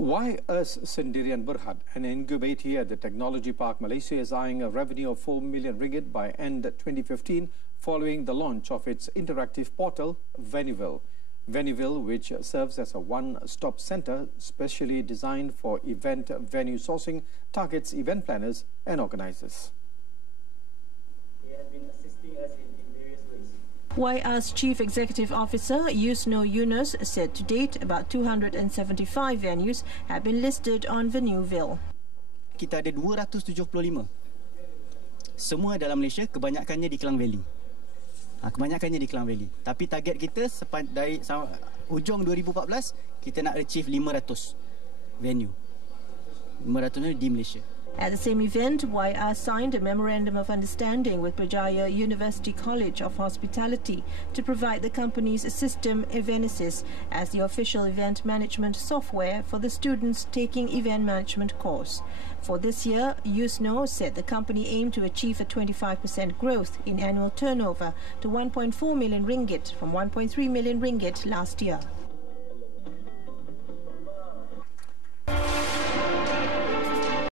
Why us Sendirian Berhad, an incubator at the Technology Park Malaysia, is eyeing a revenue of 4 million ringgit by end 2015 following the launch of its interactive portal, Venuville. Venuville, which serves as a one-stop center specially designed for event venue sourcing, targets event planners and organizers. They have been assisting us in various ways. YA's Chief Executive Officer Yusno Yunus said to date about 275 venues have been listed on Venuville. Kita ada 275. Semua dalam Malaysia, kebanyakannya di Klang Valley. Kebanyakannya di Klang Valley. Tapi target kita dari hujung 2014, kita nak achieve 500 venue. 500 di Malaysia. At the same event, YA signed a Memorandum of Understanding with Berjaya University College of Hospitality to provide the company's system Evenesis as the official event management software for the students taking event management course. For this year, Yusno said the company aimed to achieve a 25% growth in annual turnover to 1.4 million ringgit from 1.3 million ringgit last year.